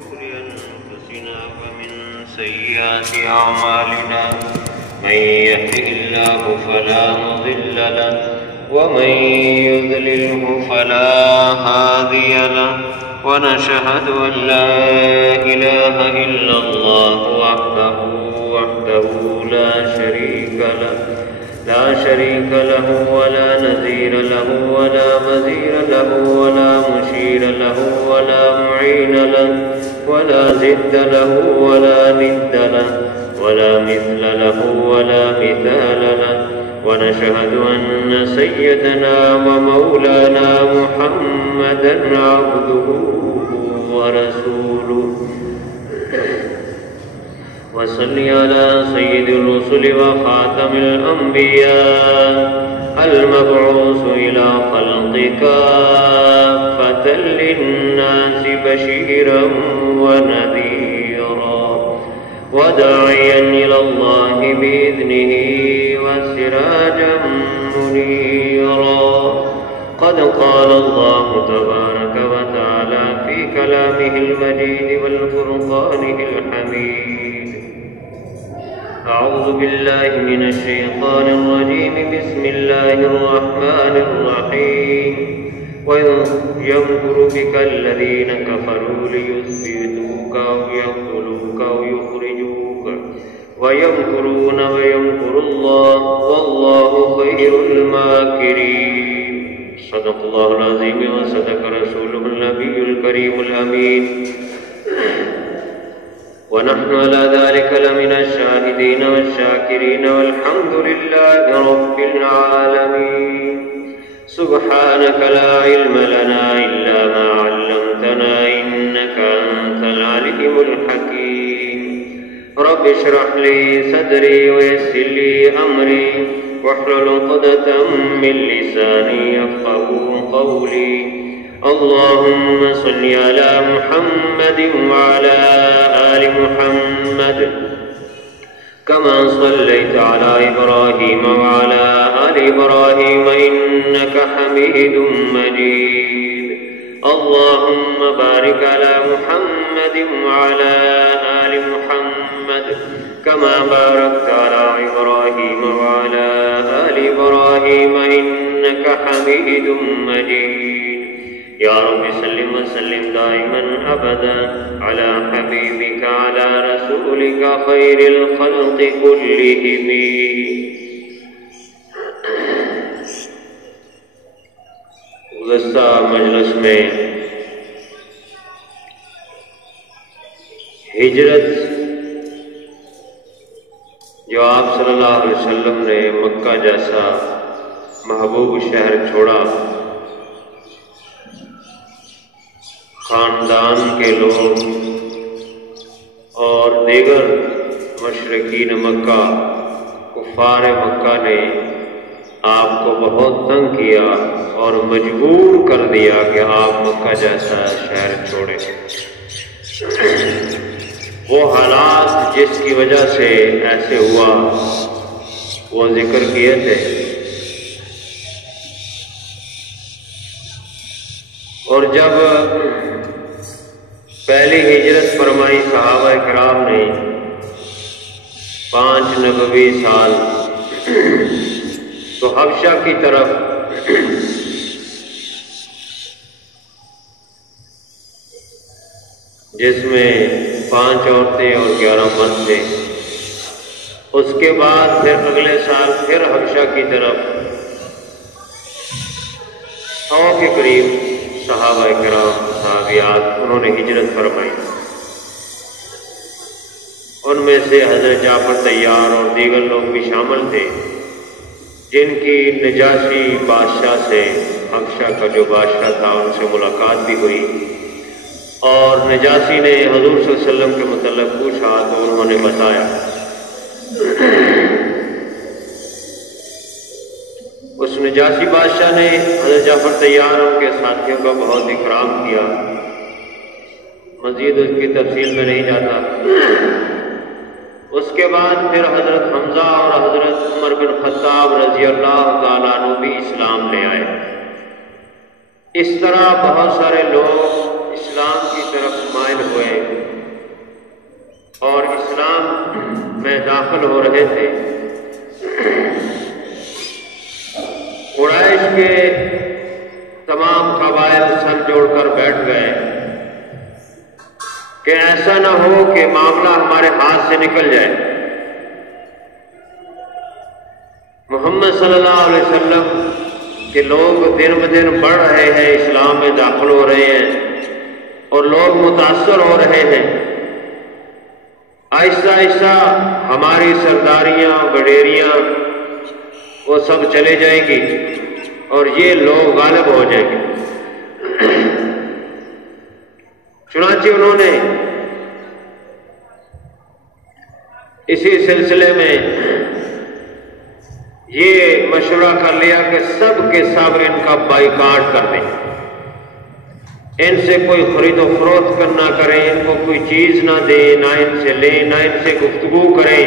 شرور أنفسنا ومن سيئات أعمالنا من يهده الله فلا مضل له ومن يضلله فلا هادي له ونشهد أن لا إله إلا الله وحده لا شريك له ولا نظير له ولا وزير له ولا مشير له ولا معين له ولا ضد له ولا ند له ولا مثل له ولا مثال له ونشهد أن سيدنا ومولانا محمدا عبده ورسوله وصل على سيد الرسل وخاتم الأنبياء المبعوث إلى خلق كافة للناس بشيرا ونذيرا وداعيا إلى الله بإذنه وسراجا منيرا قد قال الله تبارك وتعالى في كلامه المجيد والفرقانه الحميد أعوذ بالله من الشيطان الرجيم بسم الله الرحمن الرحيم وإذ يمكر بك الذين كفروا ليثبتوك أو يقتلوك أو يخرجوك ويمكرون ويمكر الله والله خير الماكرين صدق الله العظيم وصدق رسوله النبي الكريم الأمين ونحن على ذلك لمن الشاهدين والشاكرين والحمد لله رب العالمين سبحانك لا علم لنا إلا ما علمتنا إنك أنت العليم الحكيم رب اشرح لي صدري ويسر لي أمري واحلل عقدة من لساني يفقهوا قولي اللهم صل على محمد وعلى آل محمد كما صليت على إبراهيم وعلى آل إبراهيم إنك حميد مجيد اللهم بارك على محمد وعلى آل محمد كما باركت على إبراهيم وعلى آل إبراهيم إنك حميد مجيد يا رب سلم وسلم دائما أبدا على حبيبك على رسولك خير الخلق كلهم گزشتہ مجلس میں ہجرت جو آپ صلی اللہ علیہ وسلم نے مکہ جیسا محبوب شہر چھوڑا خاندان کے لوگ اور دیگر مشرکین مکہ کفار مکہ نے آپ کو بہت تنگ کیا اور مجبور کر دیا کہ آپ مکہ جیسا شہر چھوڑیں۔ وہ حالات جس کی وجہ سے ایسے ہوا وہ ذکر کیے تھے، اور جب پہلی ہجرت فرمائی صحابہ کرام نے 5 نبوی سال، تو حبشہ کی طرف جس میں 5 عورتیں اور 11 مرد تھے، اس کے بعد پھر اگلے سال پھر حبشہ کی طرف 100 کے قریب صحابہ کرام صحابیات انہوں نے ہجرت فرمائی۔ ان میں سے حضرت جعفر طیار اور دیگر لوگ بھی شامل تھے، جن کی نجاشی بادشاہ سے، حبشہ کا جو بادشاہ تھا، ان سے ملاقات بھی ہوئی، اور نجاشی نے حضور صلی اللہ علیہ وسلم کے متعلق پوچھا تو انہوں نے بتایا۔ اس نجاشی بادشاہ نے حضرت جعفر طیار اور کے ساتھیوں کا بہت اکرام کیا، مزید اس کی تفصیل میں نہیں جاتا۔ اس کے بعد پھر حضرت حمزہ اور حضرت عمر بن خطاب رضی اللہ تعالیٰ عنہ بھی اسلام لے آئے۔ اس طرح بہت سارے لوگ اسلام کی طرف مائل ہوئے داخل ہو رہے تھے، قریش کے تمام قبائل سر جوڑ کر بیٹھ گئے کہ ایسا نہ ہو کہ معاملہ ہمارے ہاتھ سے نکل جائے۔ محمد صلی اللہ علیہ وسلم کہ لوگ دن بدن بڑھ رہے ہیں، اسلام میں داخل ہو رہے ہیں اور لوگ متاثر ہو رہے ہیں، آہستہ آہستہ ہماری سرداریاں وڈیریاں وہ سب چلے جائیں گی اور یہ لوگ غالب ہو جائیں گے۔ چنانچہ انہوں نے اسی سلسلے میں یہ مشورہ کر لیا کہ سب کے سب ان کا بائیکاٹ کر دیں، ان سے کوئی خرید و فروخت نہ کریں، ان کو کوئی چیز نہ دیں، نہ ان سے لیں، نہ ان سے گفتگو کریں،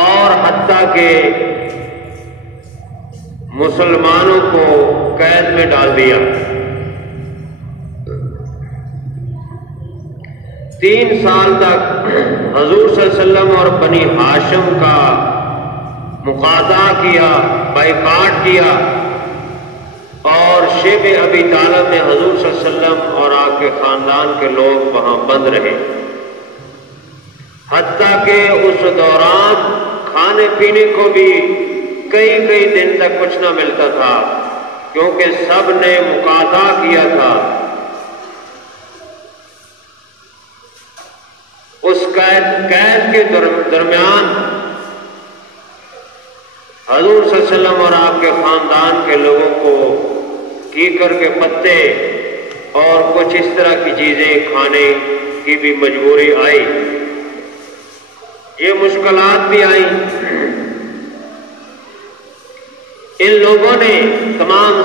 اور حتیٰ کہ مسلمانوں کو قید میں ڈال دیا۔ 3 سال تک حضور صلی اللہ علیہ وسلم اور بنی ہاشم کا مقاطعہ کیا، بائیکاٹ کیا، اور شیب ابی طالب میں حضور صلی اللہ علیہ وسلم اور آپ کے خاندان کے لوگ وہاں بند رہے، حتیٰ کہ اس دوران کھانے پینے کو بھی کئی دن تک کچھ نہ ملتا تھا، کیونکہ سب نے مقاطعہ کیا تھا۔ اس قید کے درمیان حضور صلی اللہ علیہ وسلم اور آپ کے خاندان کے لوگوں کو کیکر کے پتے اور کچھ اس طرح کی چیزیں کھانے کی بھی مجبوری آئی، یہ مشکلات بھی آئیں۔ ان لوگوں نے تمام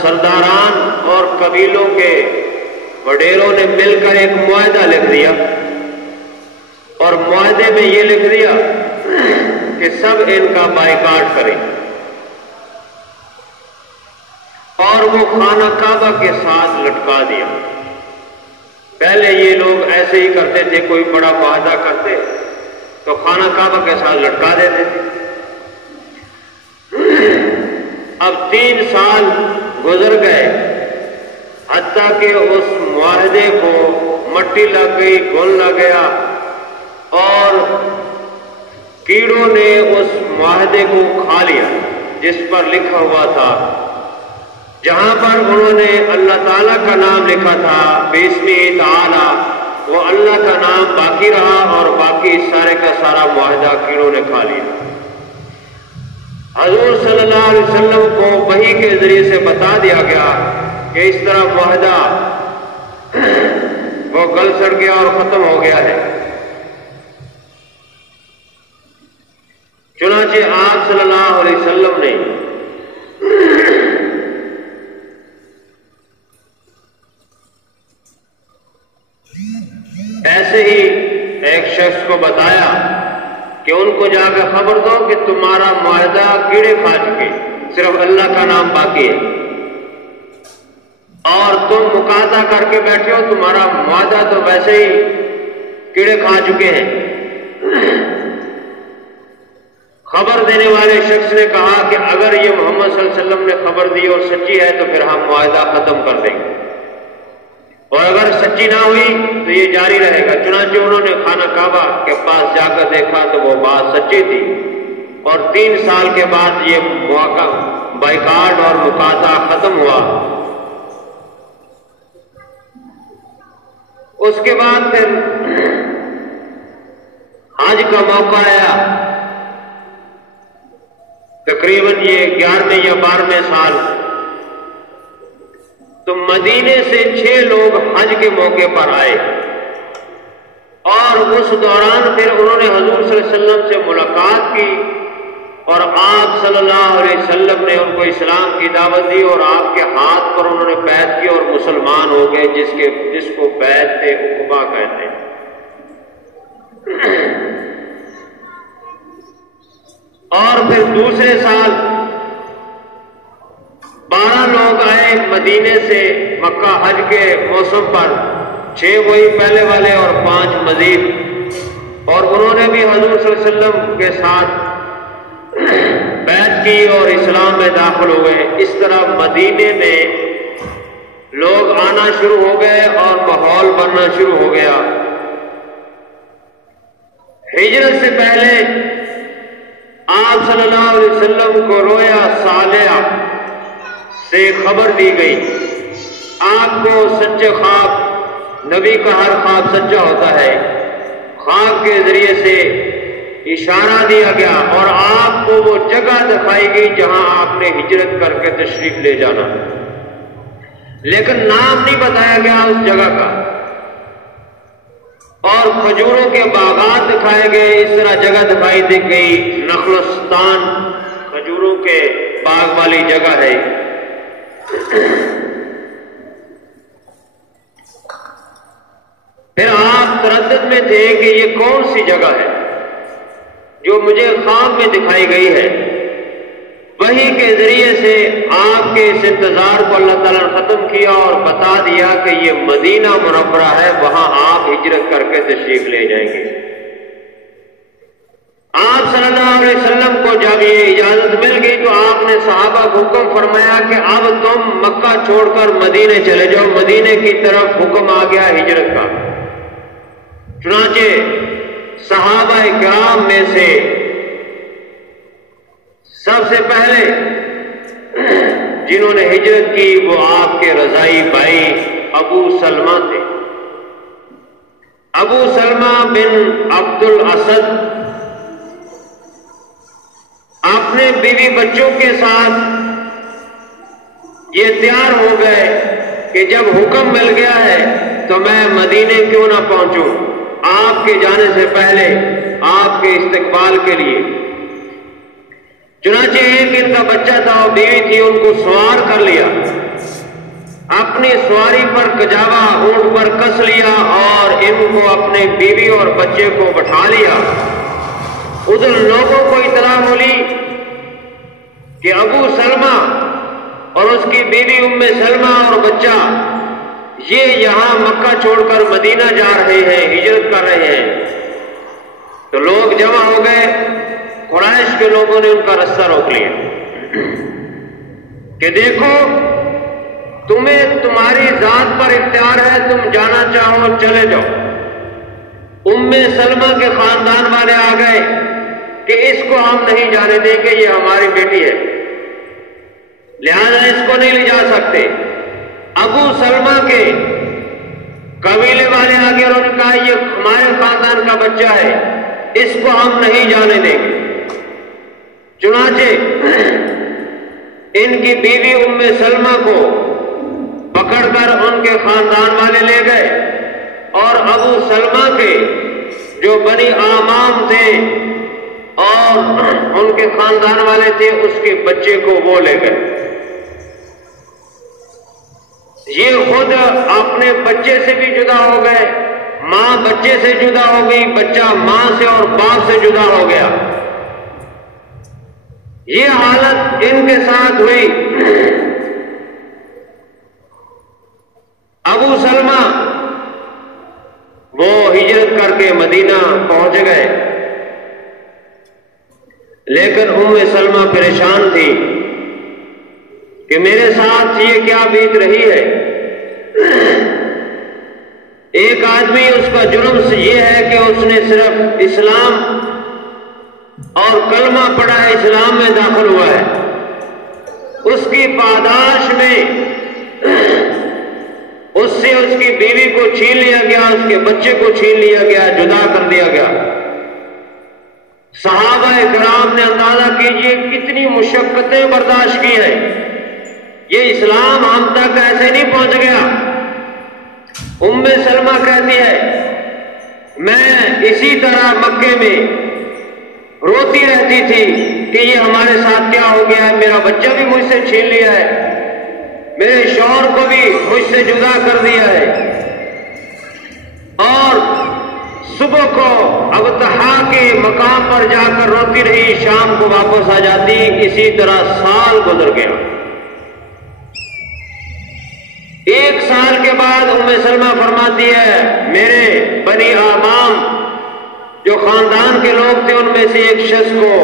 سرداران اور قبیلوں کے وڈیروں نے مل کر ایک معاہدہ لکھ دیا، اور معاہدے میں یہ لکھ دیا کہ سب ان کا بائیکاٹ کریں، اور وہ خانہ کعبہ کے ساتھ لٹکا دیا۔ پہلے یہ لوگ ایسے ہی کرتے تھے، کوئی بڑا معاہدہ کرتے تو خانہ کعبہ کے ساتھ لٹکا دیتے تھے۔ اب 3 سال گزر گئے، حتیٰ کہ اس معاہدے کو مٹی لگ گئی، گل لگ گیا، اور کیڑوں نے اس معاہدے کو کھا لیا جس پر لکھا ہوا تھا۔ جہاں پر انہوں نے اللہ تعالیٰ کا نام لکھا تھا بسمہ تعالیٰ، وہ اللہ کا نام باقی رہا، اور باقی سارے کا سارا معاہدہ کیڑوں نے کھا لیا۔ حضور صلی اللہ علیہ وسلم کو وحی کے ذریعے سے بتا دیا گیا کہ اس طرح معاہدہ وہ گل سڑ گیا اور ختم ہو گیا ہے۔ چنانچہ آپ صلی اللہ علیہ وسلم نے ایسے ہی ایک شخص کو بتایا کہ ان کو جا کے خبر دو کہ تمہارا معاہدہ کیڑے کھا چکے، صرف اللہ کا نام باقی ہے، اور تم مقاطعہ کر کے بیٹھے ہو، تمہارا معاہدہ تو ویسے ہی کیڑے کھا چکے ہیں۔ خبر دینے والے شخص نے کہا کہ اگر یہ محمد صلی اللہ علیہ وسلم نے خبر دی اور سچی ہے تو پھر ہم معاہدہ ختم کر دیں گے، اور اگر سچی نہ ہوئی تو یہ جاری رہے گا۔ چنانچہ انہوں نے خانہ کعبہ کے پاس جا کر دیکھا تو وہ بات سچی تھی، اور 3 سال کے بعد یہ بائیکاٹ اور مقاطعہ ختم ہوا۔ اس کے بعد پھر حج کا موقع آیا، تقریباً یہ 11ویں یا 12ویں سال، تو مدینے سے 6 لوگ حج کے موقع پر آئے، اور اس دوران پھر انہوں نے حضور صلی اللہ علیہ وسلم سے ملاقات کی، اور آپ صلی اللہ علیہ وسلم نے ان کو اسلام کی دعوت دی، اور آپ کے ہاتھ پر انہوں نے بیعت کی اور مسلمان ہو گئے، جس کو بیعت عقبہ کہتے ہیں۔ اور پھر دوسرے سال 12 لوگ آئے مدینے سے مکہ حج کے موسم پر، 6 وہی پہلے والے اور 5 مزید۔ اور انہوں نے بھی حضور صلی اللہ علیہ وسلم کے ساتھ بیعت کی اور اسلام میں داخل ہو گئے۔ اس طرح مدینے میں لوگ آنا شروع ہو گئے اور ماحول بننا شروع ہو گیا۔ ہجرت سے پہلے آپ صلی اللہ علیہ وسلم کو رویا صالحہ سے خبر دی گئی۔ آپ کو سچے خواب، نبی کا ہر خواب سچا ہوتا ہے، خواب کے ذریعے سے اشارہ دیا گیا اور آپ کو وہ جگہ دکھائی گئی جہاں آپ نے ہجرت کر کے تشریف لے جانا، لیکن نام نہیں بتایا گیا اس جگہ کا، اور کھجوروں کے باغات دکھائے گئے۔ اس طرح جگہ دکھائی دی گئی، نخلستان کھجوروں کے باغ والی جگہ ہے۔ پھر آپ تردد میں تھے کہ یہ کون سی جگہ ہے جو مجھے خواب میں دکھائی گئی ہے۔ وحی کے ذریعے سے آپ کے اس انتظار کو اللہ تعالیٰ نے ختم کیا اور بتا دیا کہ یہ مدینہ منورہ ہے، وہاں آپ ہجرت کر کے تشریف لے جائیں گے۔ آپ صلی اللہ علیہ وسلم کو جب یہ اجازت مل گئی تو آپ نے صحابہ کو حکم فرمایا کہ اب تم مکہ چھوڑ کر مدینے چلے جاؤ۔ مدینے کی طرف حکم آ گیا ہجرت کا۔ چنانچہ صحابہ کرام میں سے سب سے پہلے جنہوں نے ہجرت کی وہ آپ کے رضائی بھائی ابو سلمہ تھے۔ ابو سلمہ بن عبد الاسد اپنے بیوی بچوں کے ساتھ یہ تیار ہو گئے کہ جب حکم مل گیا ہے تو میں مدینے کیوں نہ پہنچوں، آپ کے جانے سے پہلے آپ کے استقبال کے لیے۔ چنانچہ ایک ان کا بچہ تھا اور بیوی تھی، ان کو سوار کر لیا، اپنی سواری پر کجاوا اونٹ پر کس لیا اور ان کو اپنے بیوی اور بچے کو بٹھا لیا۔ ادھر لوگوں کو اطلاع ملی کہ ابو سلمہ اور اس کی بیوی ام سلمہ اور بچہ یہ یہاں مکہ چھوڑ کر مدینہ جا رہے ہیں، ہجرت کر رہے ہیں۔ تو لوگ جمع ہو گئے، قریش کے لوگوں نے ان کا رستہ روک لیا کہ دیکھو تمہیں تمہاری ذات پر اختیار ہے، تم جانا چاہو چلے جاؤ۔ ام سلمہ کے خاندان والے آ گئے کہ اس کو ہم نہیں جانے دیں گے، یہ ہماری بیٹی ہے، لہذا اس کو نہیں لے جا سکتے۔ ابو سلمہ کے قبیلے والے آگے اور انہوں نے کہا یہ ہمارے خاندان کا بچہ ہے، اس کو ہم نہیں جانے دیں گے۔ چنانچہ ان کی بیوی ام سلمہ کو پکڑ کر ان کے خاندان والے لے گئے اور ابو سلمہ کے جو بنی آمام تھے اور ان کے خاندان والے تھے اس کے بچے کو وہ لے گئے۔ یہ خود اپنے بچے سے بھی جدا ہو گئے، ماں بچے سے جدا ہو گئی، بچہ ماں سے اور باپ سے جدا ہو گیا۔ یہ حالت ان کے ساتھ ہوئی۔ ابو سلمہ وہ ہجرت کر کے مدینہ پہنچ گئے، لیکن ام سلمہ پریشان تھی کہ میرے ساتھ یہ کیا بیت رہی ہے۔ ایک آدمی اس کا جرم یہ ہے کہ اس نے صرف اسلام اور کلمہ پڑھا ہے، اسلام میں داخل ہوا ہے، اس کی پاداش میں اس سے اس کی بیوی کو چھین لیا گیا، اس کے بچے کو چھین لیا گیا، جدا کر دیا گیا۔ صحابہ کرام نے اندازہ کیجئے کتنی مشقتیں برداشت کی ہیں، یہ اسلام ہم تک ایسے نہیں پہنچ گیا۔ ام سلمہ کہتی ہے میں اسی طرح مکے میں روتی رہتی تھی کہ یہ ہمارے ساتھ کیا ہو گیا ہے، میرا بچہ بھی مجھ سے چھین لیا ہے، میرے شوہر کو بھی مجھ سے جدا کر دیا ہے۔ اور صبح کو ابتحا کے مقام پر جا کر روتی رہی، شام کو واپس آ جاتی، اسی طرح سال گزر گیا۔ ایک سال کے بعد ام سلمہ فرماتی ہے میرے بنی آمام جو خاندان کے لوگ تھے ان میں سے ایک شخص کو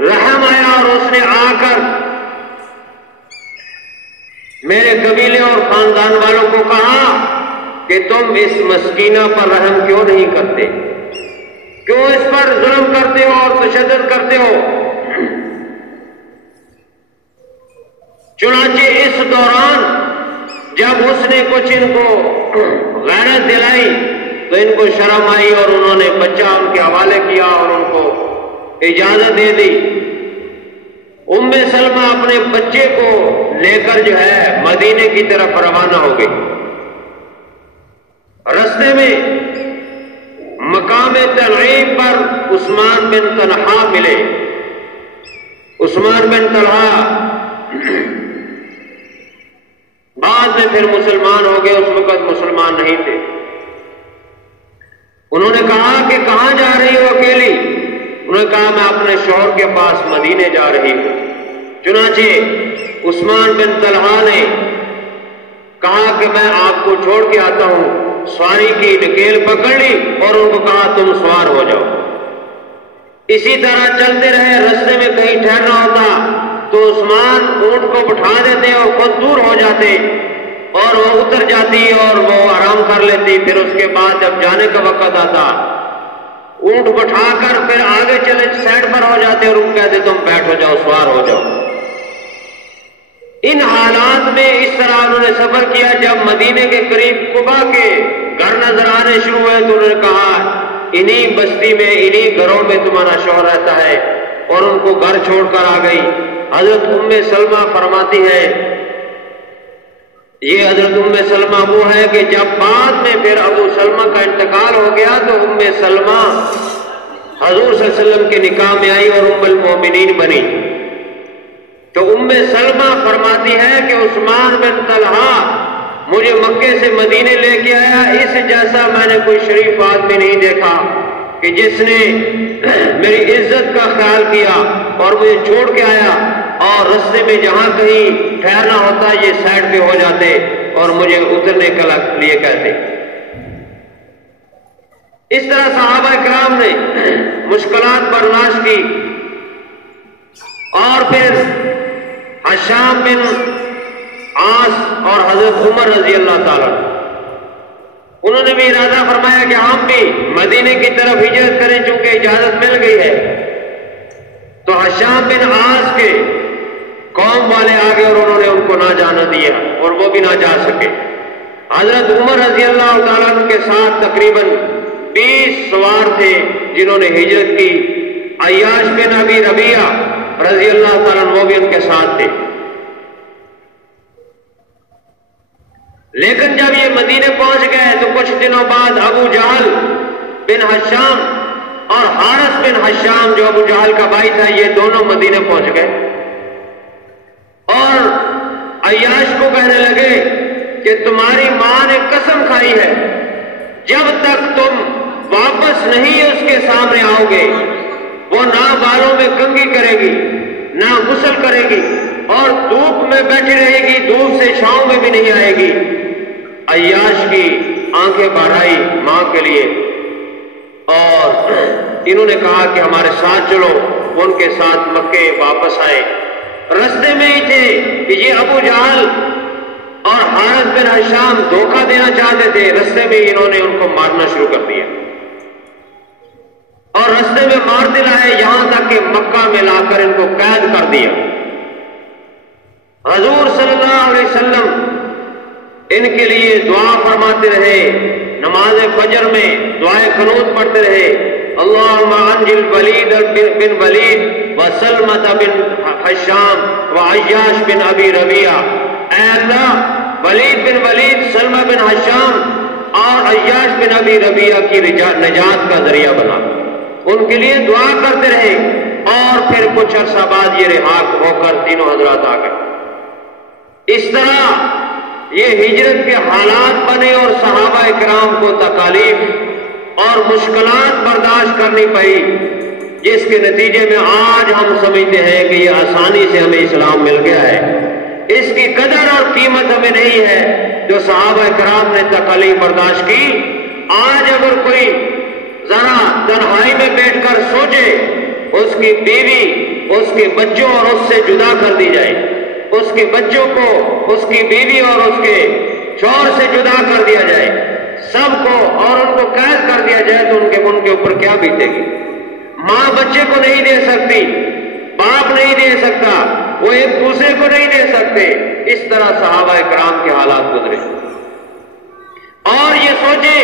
رحم آیا اور اس نے آ کر میرے قبیلے اور خاندان والوں کو کہا کہ تم اس مسکینہ پر رحم کیوں نہیں کرتے، کیوں اس پر ظلم کرتے ہو اور تشدد کرتے ہو؟ چنانچہ اس دوران جب اس نے کچھ ان کو غیرت دلائی تو ان کو شرم آئی اور انہوں نے بچہ ان کے حوالے کیا اور ان کو اجازت دے دی۔ ام سلمہ اپنے بچے کو لے کر جو ہے مدینے کی طرف روانہ ہو گئی۔ رستے میں مقام تنعیم پر عثمان بن طلحہ ملے۔ عثمان بن طلحہ بعد میں پھر مسلمان ہو گئے، اس وقت مسلمان نہیں تھے۔ انہوں نے کہا کہ کہاں جا رہی ہو اکیلی؟ انہوں نے کہا میں اپنے شوہر کے پاس مدینے جا رہی ہوں۔ چنانچہ عثمان بن طلحہ نے کہا کہ میں آپ کو چھوڑ کے آتا ہوں، سواری کی نکیل پکڑ لی اور ان کو کہا تم سوار ہو جاؤ۔ اسی طرح چلتے رہے، رستے میں کہیں ٹھہرنا ہوتا تو عثمان اونٹ کو بٹھا دیتے اور خود دور ہو جاتے اور وہ اتر جاتی اور وہ آرام کر لیتی۔ پھر اس کے بعد جب جانے کا وقت آتا اونٹ بٹھا کر پھر آگے چلے سائڈ پر ہو جاتے اور ان کو کہتے تم بیٹھ ہو جاؤ، سوار ہو جاؤ۔ ان حالات میں اس طرح انہوں نے سفر کیا۔ جب مدینے کے قریب قبا کے گھر نظر آنے شروع ہوئے تو انہوں نے کہا انہی بستی میں انہی گھروں میں تمہارا شوہر رہتا ہے، اور ان کو گھر چھوڑ کر آ گئی۔ حضرت ام سلمہ فرماتی ہے، یہ حضرت ام سلمہ وہ ہے کہ جب بعد میں پھر ابو سلمہ کا انتقال ہو گیا تو ام سلمہ حضور صلی اللہ علیہ وسلم کے نکاح میں آئی اور ام المومنین بنی۔ تو ام سلمہ فرماتی ہے کہ عثمان بن طلحہ مجھے مکے سے مدینے لے کے آیا، اس جیسا میں نے کوئی شریف آدمی نہیں دیکھا کہ جس نے میری عزت کا خیال کیا اور مجھے چھوڑ کے آیا، اور رستے میں جہاں کہیں ٹھہرنا ہوتا یہ سائڈ پہ ہو جاتے اور مجھے اترنے کے لیے کہتے۔ اس طرح صحابہ کرام نے مشکلات برداشت کی، اور پھر حشام بن عاص اور حضرت عمر رضی اللہ تعالیٰ انہوں نے بھی ارادہ فرمایا کہ ہم بھی مدینے کی طرف ہجرت کریں چونکہ اجازت مل گئی ہے۔ تو حشام بن عاص کے قوم والے آگے اور انہوں نے ان کو نہ جانا دیا اور وہ بھی نہ جا سکے۔ حضرت عمر رضی اللہ تعالیٰ عنہ کے ساتھ تقریباً 20 سوار تھے جنہوں نے ہجرت کی۔ عیاش بن ابی ربیعہ رضی اللہ تعالیٰ عنہ وہ بھی ان کے ساتھ تھے۔ لیکن جب یہ مدینے پہنچ گئے تو کچھ دنوں بعد ابو جہل بن حشام اور حارث بن حشام جو ابو جہل کا بھائی تھا یہ دونوں مدینے پہنچ گئے اور عیاش کو کہنے لگے کہ تمہاری ماں نے قسم کھائی ہے جب تک تم واپس نہیں اس کے سامنے آؤ گے وہ نہ بالوں میں کنگھی کرے گی نہ غسل کرے گی اور دھوپ میں بیٹھی رہے گی، دھوپ سے چھاؤں میں بھی نہیں آئے گی۔ عیاش کی آنکھیں بھر آئی ماں کے لیے اور انہوں نے کہا کہ ہمارے ساتھ چلو۔ ان کے ساتھ مکے واپس آئے۔ رستے میں ہی تھے کہ یہ ابو جہل اور حارث بن حشام دھوکہ دینا چاہتے تھے، رستے میں انہوں نے ان کو مارنا شروع کر دیا اور رستے میں مارتے رہے یہاں تک کہ مکہ میں لا کر ان کو قید کر دیا۔ حضور صلی اللہ علیہ وسلم ان کے لیے دعا فرماتے رہے، نماز فجر میں دعائے قنوت پڑھتے رہے، اللہم انجل ولید بن ولید وسلمۃ بن حشام وعیاش بن ابی ربیعہ، اے اللہ ولید بن ولید، سلمہ بن حشام اور عیاش بن ابی ربیعہ کی نجات کا ذریعہ بنا۔ ان کے لیے دعا کرتے رہے اور پھر کچھ عرصہ بعد یہ رہا ہو کر تینوں حضرات آ گئے۔ اس طرح یہ ہجرت کے حالات بنے اور صحابہ کرام کو تکالیف اور مشکلات برداشت کرنی پڑی، جس کے نتیجے میں آج ہم سمجھتے ہیں کہ یہ آسانی سے ہمیں اسلام مل گیا ہے۔ اس کی قدر اور قیمت ہمیں نہیں ہے جو صحابہ کرام نے تکالیف برداشت کی۔ آج اگر کوئی ذرا تنہائی میں بیٹھ کر سوچے، اس کی بیوی اس کے بچوں اور اس سے جدا کر دی جائے، اس کے بچوں کو اس کی بیوی اور اس کے شوہر سے جدا کر دیا جائے، سب کو، اور ان کو قید کر دیا جائے، تو ان کے اوپر کیا بیتے گی؟ ماں بچے کو نہیں دے سکتی، باپ نہیں دے سکتا، وہ ایک دوسرے کو نہیں دے سکتے۔ اس طرح صحابہ کرام کے حالات گزرے۔ اور یہ سوچے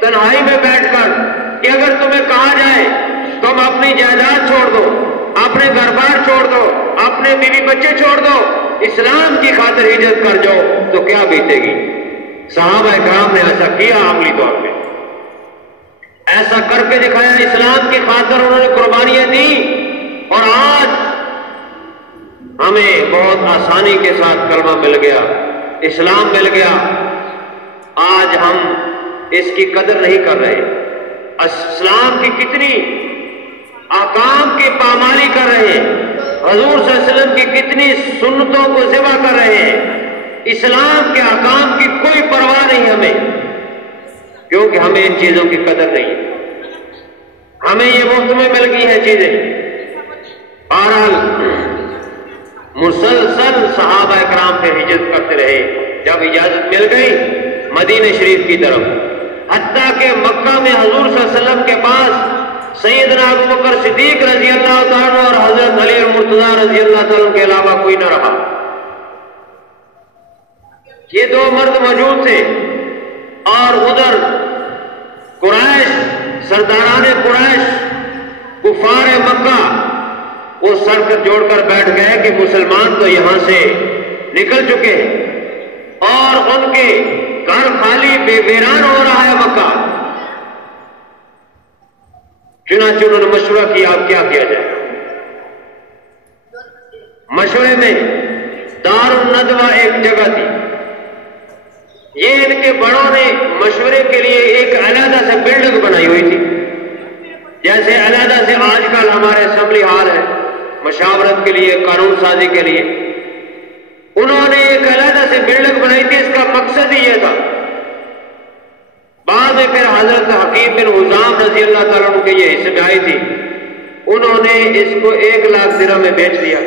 تنہائی میں بیٹھ کر کہ اگر تمہیں کہا جائے تم اپنی جائیداد چھوڑ دو، اپنے گھر بار چھوڑ دو، اپنے بیوی بچے چھوڑ دو، اسلام کی خاطر ہجرت کر جاؤ، تو کیا بیتے گی؟ صحابہ کرام نے ایسا کیا، عملی طور پہ ایسا کر کے دکھایا، اسلام کی خاطر انہوں نے قربانیاں دی، اور آج ہمیں بہت آسانی کے ساتھ کلمہ مل گیا، اسلام مل گیا، آج ہم اس کی قدر نہیں کر رہے، اسلام کی کتنی احکام کی پامالی کر رہے ہیں، حضور صلی اللہ علیہ وسلم کی کتنی سنتوں کو ذبح کر رہے ہیں، اسلام کے احکام کی کوئی پرواہ نہیں ہمیں، کیونکہ ہمیں ان چیزوں کی قدر نہیں ہے، ہمیں یہ مفت میں مل گئی ہیں چیزیں۔ بہرحال مسلسل صحابہ کرام پہ ہجرت کرتے رہے، جب اجازت مل گئی مدینہ شریف کی طرف، حتیٰ کہ مکہ میں حضور صلی اللہ علیہ وسلم کے پاس سیدنا ابو بکر صدیق رضی اللہ تعالیٰ اور حضرت علی المرتضیٰ رضی اللہ تعالیٰ کے علاوہ کوئی نہ رہا، یہ دو مرد موجود تھے، اور ادھر قریش، سرداران قریش، کفار مکہ، وہ سر کر جوڑ کر بیٹھ گئے کہ مسلمان تو یہاں سے نکل چکے ہیں اور ان کے گھر خالی بے ویران ہو رہا ہے مکہ۔ چنانچہ انہوں نے مشورہ کیا، اب کیا کیا جائے؟ مشورے میں دار الندوہ ایک جگہ تھی، یہ ان کے بڑوں نے مشورے کے لیے ایک علیحدہ سے بلڈنگ بنائی ہوئی تھی، جیسے علیحدہ سے آج کل ہمارے اسمبلی ہال ہے مشاورت کے لیے، قانون سازی کے لیے، انہوں نے ایک علیحدہ سے بلڈنگ بنائی تھی۔ اس کا مقصد ہی یہ تھا، بعد میں پھر حضرت حکیم بن حزام رضی اللہ تعالیٰ عنہ کے یہ حصے میں آئی تھی، انہوں نے اس کو 1,00,000 درہم میں بیچ دیا۔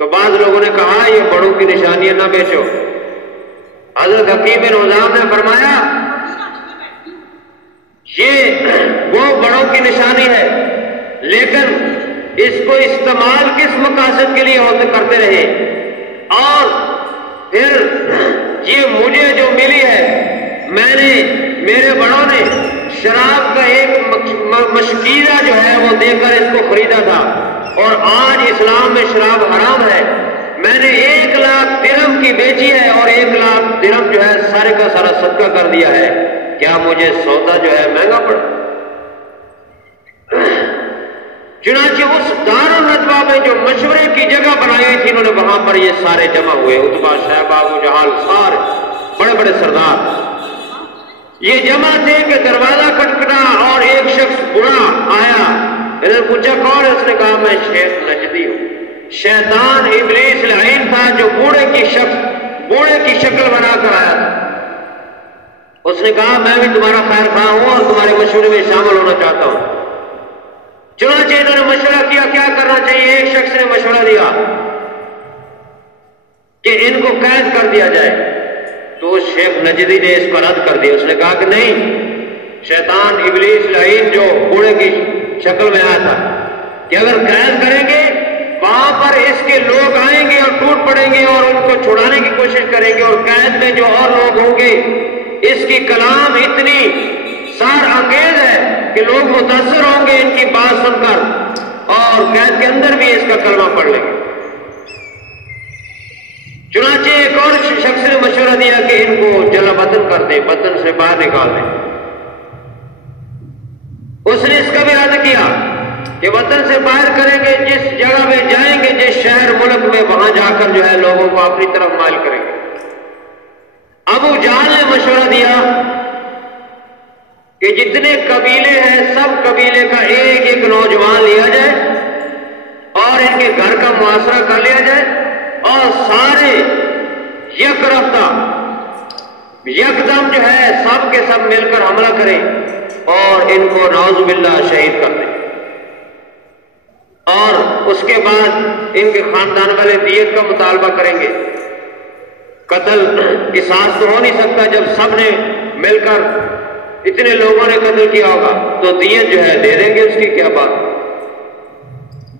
تو بعض لوگوں نے کہا یہ بڑوں کی نشانیاں نہ بیچو، حضرت حکیم بن حزام نے فرمایا یہ وہ بڑوں کی نشانی ہے، لیکن اس کو استعمال کس مقاصد کے لیے ہوتے کرتے رہے، اور پھر یہ مجھے جو ملی ہے، میرے بڑوں نے شراب کا ایک مشکیزہ جو ہے وہ دے کر اس کو خریدا تھا، اور آج اسلام میں شراب حرام ہے، میں نے 1,00,000 درہم کی بیچی ہے اور 1,00,000 درہم جو ہے سارے کا سارا صدقہ کر دیا ہے، کیا مجھے سودا جو ہے مہنگا پڑا؟ چنانچہ اس دار الندوہ میں جو مشورے کی جگہ بنائی ہوئی تھی، انہوں نے وہاں پر یہ سارے جمع ہوئے، عتبہ، شیبہ، ابو جہل، سارے بڑے بڑے سردار یہ جمع تھے کہ دروازہ کھٹکھٹا اور ایک شخص بوڑھا آیا، انہوں نے پوچھا کون ہے؟ اس نے کہا میں شیخ نجدی ہوں۔ شیطان ابلیس لعین تھا جو بوڑھے کی شکل بنا کر آیا تھا، اس نے کہا میں بھی تمہارا خیر خواہ ہوں اور تمہارے مشورے میں شامل ہونا چاہتا ہوں۔ چنانچہ انہوں نے مشورہ کیا کیا کرنا چاہیے، ایک شخص نے مشورہ دیا کہ ان کو قید کر دیا جائے، تو اس شیخ نجدی نے اس کو رد کر دیا، اس نے کہا کہ نہیں، شیطان ابلیس لعین جو بوڑھے کی شکل میں آیا تھا کہ اگر قید کریں گے وہاں پر اس کے لوگ آئیں گے اور ٹوٹ پڑیں گے اور ان کو چھڑانے کی کوشش کریں گے، اور قید میں جو اور لوگ ہوں گے اس کی کلام اتنی سار انگیز ہے کہ لوگ متاثر ہوں گے ان کی بات سن کر، اور قید کے اندر بھی اس کا کلمہ پڑھ لیں گے۔ چنانچہ ایک اور شخص نے مشورہ دیا کہ ان کو جلا وطن کر دیں، وطن سے باہر نکال دیں۔ اس نے اس کا بھی رد کیا کہ وطن سے باہر کریں گے، جس جگہ میں جائیں گے، جس شہر ملک میں، وہاں جا کر جو ہے لوگوں کو اپنی طرف مائل کریں گے۔ ابو جہل نے مشورہ دیا کہ جتنے قبیلے ہیں سب قبیلے کا ایک ایک نوجوان لیا جائے اور ان کے گھر کا محاصرہ کر لیا جائے، اور سارے یک رفتہ یکدم جو ہے سب کے سب مل کر حملہ کریں اور ان کو نعوذ باللہ شہید کر دیں، اور اس کے بعد ان کے خاندان والے دیت کا مطالبہ کریں گے۔ قتل قصاص تو ہو نہیں سکتا، جب سب نے مل کر اتنے لوگوں نے قتل کیا ہوگا تو دیت جو ہے دے دیں گے، اس کی کیا بات۔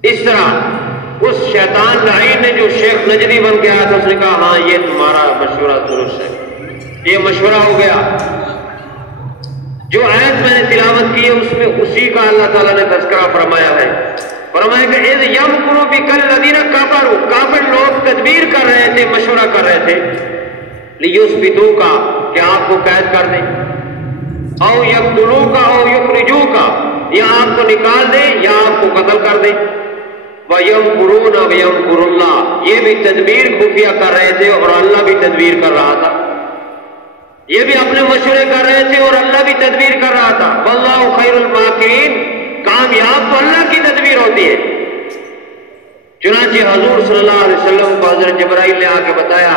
اس طرح اس شیطان لعین نے جو شیخ نجدی بن کے آیا تھا، اس نے کہا ہاں یہ تمہارا مشورہ درست ہے، یہ مشورہ ہو گیا۔ جو آیت میں نے تلاوت کی ہے اس میں اسی کا اللہ تعالیٰ نے تذکرہ فرمایا ہے، فرمایا کہ اذ یمکر بک الذین کفروا، کافر لوگ تدبیر کر رہے تھے، مشورہ کر رہے تھے، لیثبتوک، کہ آپ کو قید کر دیں، او یقتلوک او یخرجوک، یا آپ کو نکال دیں یا آپ کو قتل کر دیں۔ وَيَمْكُرُونَ وَيَمْكُرُ اللَّهُ، یہ بھی تدبیر خفیہ کر رہے تھے اور اللہ بھی تدبیر کر رہا تھا، یہ بھی اپنے مشورے کر رہے تھے اور اللہ بھی تدبیر کر رہا تھا۔ وَاللَّهُ خَيْرُ الْمَاكِرِينَ، کامیاب تو اللہ کی تدبیر ہوتی ہے۔ چنانچہ حضور صلی اللہ علیہ وسلم کو حضرت جبرائیل نے آ کے بتایا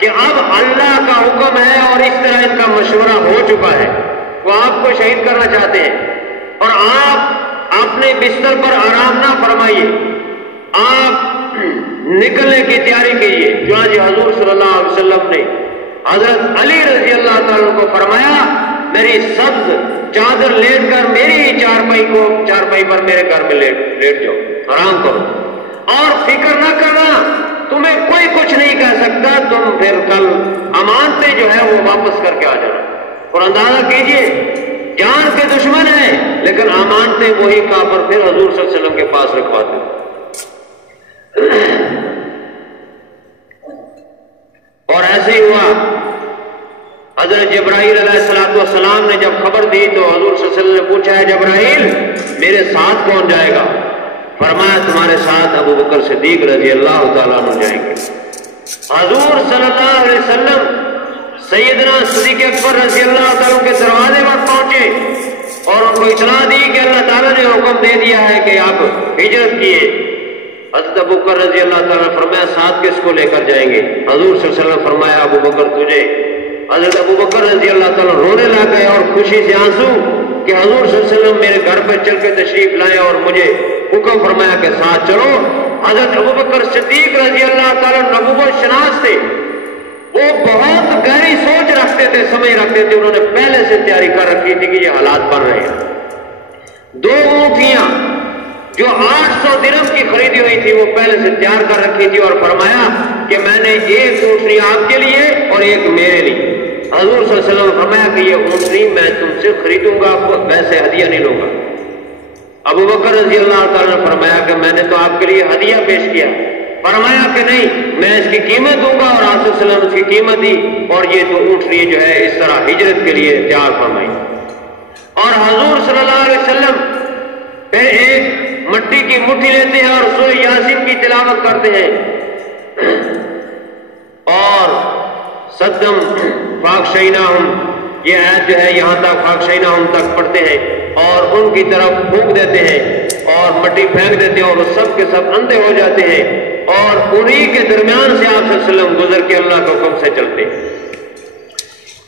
کہ اب اللہ کا حکم ہے اور اس طرح ان کا مشورہ ہو چکا ہے، وہ آپ کو شہید کرنا چاہتے ہیں، اور آپ اپنے بستر پر آرام نہ فرمائیے، آپ نکلنے کی تیاری کیجیے۔ چنانچہ حضور صلی اللہ علیہ وسلم نے حضرت علی رضی اللہ تعالیٰ کو فرمایا میری سبز چادر لیٹ کر میری ہی چارپائی پر میرے گھر میں لیٹ جاؤ، آرام کرو، اور فکر نہ کرنا، تمہیں کوئی کچھ نہیں کہہ سکتا، تم پھر کل امانتیں جو ہے وہ واپس کر کے آ جانا۔ اور اندازہ کیجئے جان کے دشمن ہیں لیکن امانتیں وہی کافر پھر حضور صلی اللہ علیہ وسلم کے پاس رکھواتے ہیں۔ اور ایسے ہی ہوا، حضرت جبرائیل علیہ السلام نے جب خبر دی تو حضور صلی اللہ علیہ وسلم نے پوچھا ہے جبرائیل میرے ساتھ کون جائے گا؟ فرمایا تمہارے ساتھ ابو بکر صدیق رضی اللہ تعالیٰ عنہ جائیں گے۔ حضور صلی اللہ علیہ وسلم سیدنا صدیق اکبر رضی اللہ تعالیٰ کے دروازے پر پہنچے اور ان کو اطلاع دی کہ اللہ تعالیٰ نے حکم دے دیا ہے کہ آپ ہجرت کیے۔ حضرت ابو بکر رضی اللہ تعالیٰ نے فرمایا ساتھ کس کو لے کر جائیں گے؟ حضور صلی اللہ علیہ وسلم فرمایا ابو بکر تجھے۔ حضرت ابو بکر رضی اللہ تعالیٰ رونے لگ گئے اور خوشی سے آنسو کہ حضور صلی اللہ علیہ وسلم میرے گھر پر چل کے تشریف لائے اور مجھے حکم فرمایا کہ ساتھ چلو۔ حضرت ابو بکر صدیق رضی اللہ تعالیٰ نبوت شناس تھے، وہ بہت گہری سوچ رکھتے تھے، سمجھ رکھتے تھے، انہوں نے پہلے سے تیاری کر رکھی تھی کہ یہ حالات بن رہے ہیں۔ 2 اونٹیاں جو 800 درہم کی خریدی ہوئی تھی وہ پہلے سے تیار کر رکھی تھی اور فرمایا کہ میں نے ایک اونٹنی آپ کے لیے اور ایک میرے لیے۔ حضور صلی اللہ علیہ وسلم نے فرمایا کہ یہ اونٹنی میں تم سے خریدوں گا، ویسے ہدیہ نہیں لوں گا۔ ابو بکر رضی اللہ تعالیٰ نے فرمایا کہ میں نے تو آپ کے لیے ہدیہ پیش کیا، فرمایا کہ نہیں میں اس کی قیمت دوں گا، اور آپ صلی اللہ علیہ وسلم اس کی قیمت دی اور یہ 2 اونٹنی جو ہے اس طرح ہجرت کے لیے تیار فرمائی۔ اور حضور صلی اللہ علیہ وسلم پھر ایک مٹی کی مٹھی لیتے ہیں اور سورہ یاسین کی تلاوت کرتے ہیں اور صدم فاغشیناہم، یہ آیت جو ہے یہاں تک فاغشیناہم تک پڑھتے ہیں اور ان کی طرف پھونک دیتے ہیں اور مٹی پھینک دیتے ہیں اور وہ سب کے سب اندھے ہو جاتے ہیں، اور انہی کے درمیان سے آپ صلی اللہ علیہ وسلم گزر کے اللہ کے حکم سے چلتے ہیں۔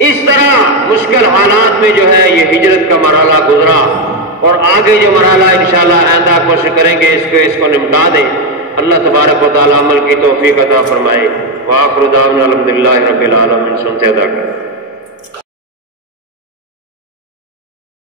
اس طرح مشکل حالات میں جو ہے یہ ہجرت کا مرحلہ گزرا، اور آگے جو مرحلہ انشاءاللہ آئندہ کوشش کریں گے اس کو نمٹا دیں۔ اللہ تبارک و تعالی عمل کی توفیق عطا فرمائے۔ وآخر دعوانا الحمدللہ رب العالمین۔ سنتے ادا کریں۔